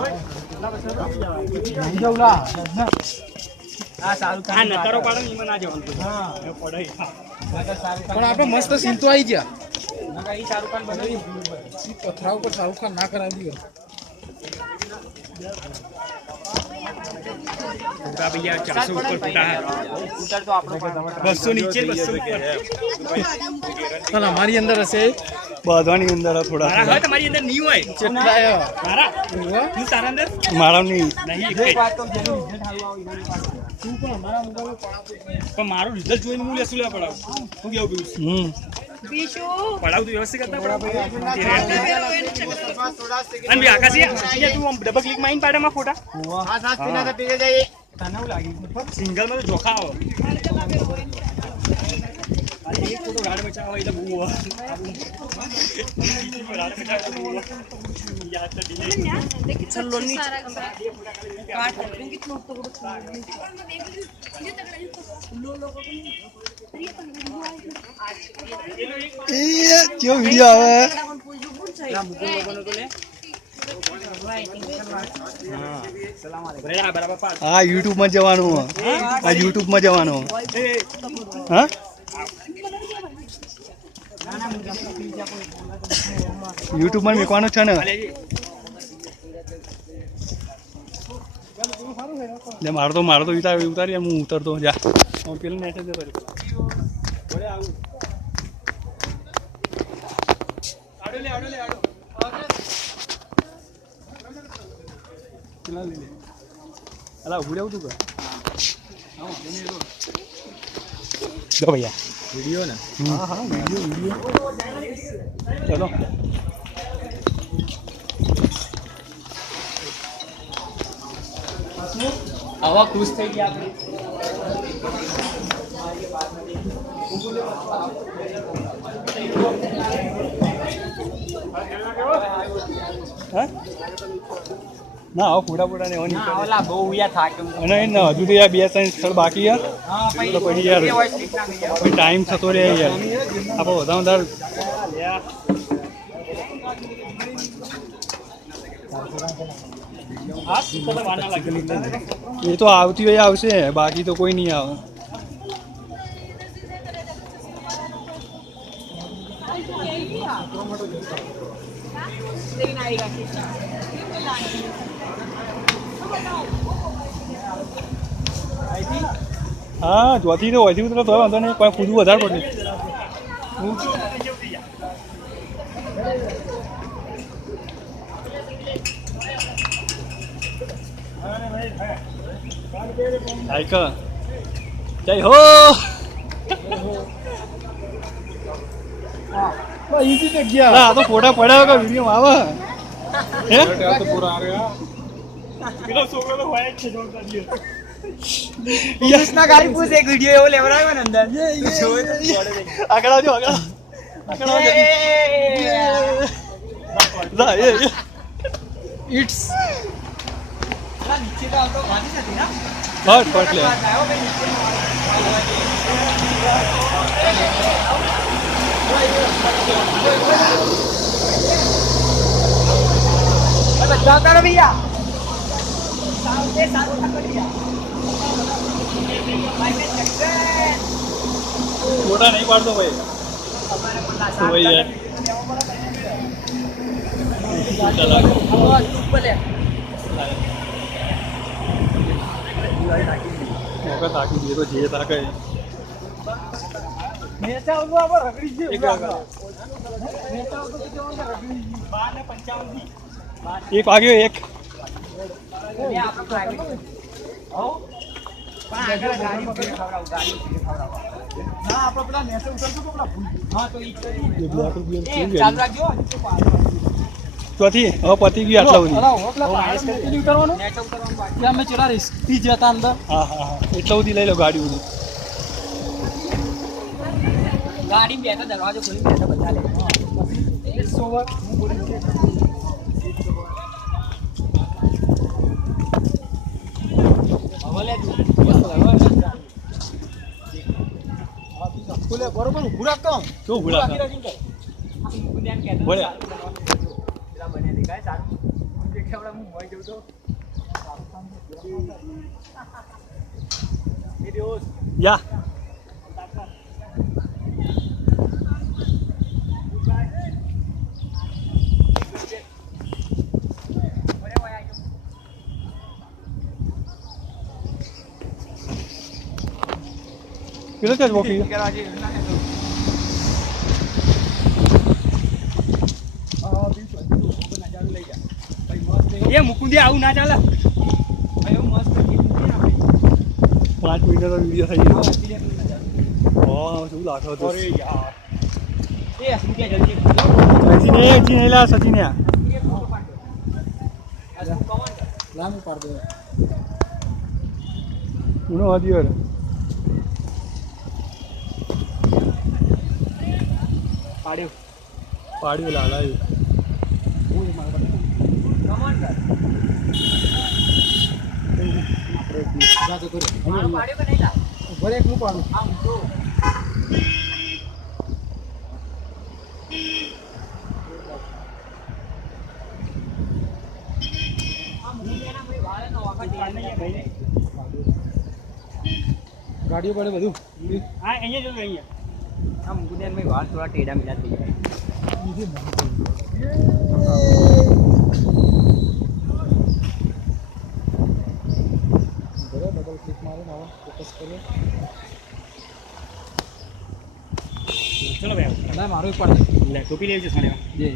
પણ આપણે મસ્ત સીન તો આવી ગયા. શાહરુખ ખાન બનાવી પથરા ઉપર શાહરુખ ખાન ના કરાવી દો. भैया 400 ऊपर फूटा है, बसो नीचे 200 ऊपर चल हमारी अंदर हसे बाधवानी अंदर है थोड़ा मारा है तुम्हारी अंदर नहीं हुआ है चेपला है मारा तू तारा अंदर मारा नहीं नहीं बात तो जरूर तू को हमारा मुंडा में पड़ा पर मारो रिजल्ट જોઈને હું લેસુ લે પડાવ હું કેવું બીશુ પડાવ તું વ્યવસ્થિત કરતા પડાવ અને આકાશી તું ડબલ ક્લિક માઈન પાડે માં ફોટા હા સાસ પીના તો પીલે જાય તને લાગી સિંગલ માં તો જોખા આવો અરે એક ફોટો ગાડ બચાવ એટલે બહુ ગાડ બચાવ યાદ તો ડિલે ચલો ની કાટ कितना तो ये क्यों वीडियो आवे हाँ यूट्यूब में जवानो हाँ यूट्यूब में जवानो हाँ यूट्यूब में मेकवानो छे ने ले मार तो उतारी हूँ उतर तो जा और पेल नेट दे पर बोले आऊ आडो ले चला ले अला उड़े तू का दो भैया वीडियो ना हां हां वीडियो चलो આવા ખુશ થઈ ગયા આપણે હા ના આવો પૂડા ને ઓની ઓલા બહુ યા થાક અને ના હજુ તો યાર 2-3 સ્થળ બાકી છે હા પછી યાર ટાઈમ થતો રહે યાર આપણે વધારે ये तो आवती हुई आवशे बाकी तो कोई नहीं आवे हाँ ज्योति तो वैसे उतरा तो वांधो नहीं कोई कूदू વધારે પડે आइका जय हो इजी तक गया ना तो फोटा पड़ा होगा वीडियो में आवा हैं तो पूरा आ गया પેલો છોકરો તો હોય છે જોરદાર દિયો यस ना गाड़ी पूछ एक वीडियो वो लेवरायो ने अंदर ये आगड़ा जो आगड़ा ना ये इट्स नीचे तो तो गाड़ी से थी ना फट ले बच्चा करो भैया सामने साथ कर दिया फोटा नहीं पाड़ दो भाई तो भाई यार चला मौका ताकि ये तो जे ताके नेता उनको अब रगड़ी जी एक नेता उनको कितने और रगड़ी 55 एक आगे एक ये आपका प्राइवेट आओ પણ આગળ ગાડી પકડી ખવડાવ ગાડી પકડી ખવડાવ ના આપણે પેલા નેસે ઉતરશું તો પેલા હા તો ઈ કરી ये ब्लैक बियर ચાલ રાખજો ચોથી હવે પતી ગઈ આટલા સુધી અલા હો પેલા માણસ નથી ઉતરવાનું નેસે ઉતરવાનું બાકી અમે ચેલા રિસ્ક થી જતા અંદર હા હા હા એટલા સુધી લઈ લો ગાડી સુધી ગાડી બે તો દરવાજો ખોલી બેઠા બધા લે ઇટ્સ ઓવર હું બોલી કે ભલે ખુલે બરોબર ઉભું રાખતો કેવું ઉભું રાખતો? ધ્યાન કે બોલે પેલા બને દેખાય સારું આપણે હું હોય જઉં તો એ દિવસ યા પેલો ક્યાં વોકી કરવા જે ના હે તો નજારો લઈ જા ભાઈ મસ્ત એ મુકુંદી આવું ના ચાલે એવું મસ્ત ગીત છે આપણે 5 મિનિટનો વિડીયો થઈ ગયો હા શું લાખો તો અરે યાર એ શું કે જલ્દી હજી નહીં લા સચિન એ ફોટો પાડો આ શું કમાન લામ પાડ દો ઉનો આદિયો પાડ્યો પાડ્યું લાલાયું કમાન કર જાતો કરે મારો પાડ્યો કે નહીં લા ભરે એક હું પાડું આમ તો ગાડીઓ પડે બધું હા અહીંયા જો અહીંયા આ મુકુંદિયાન ભાઈ વાળ થોડા ટેડા મિલા થઈ જાય ડબલ ક્લિક મારો ને ફોકસ કરીએ ચલો ભાઈ ના મારો એક પાડ લે ટોપી લેવી છે સાને જે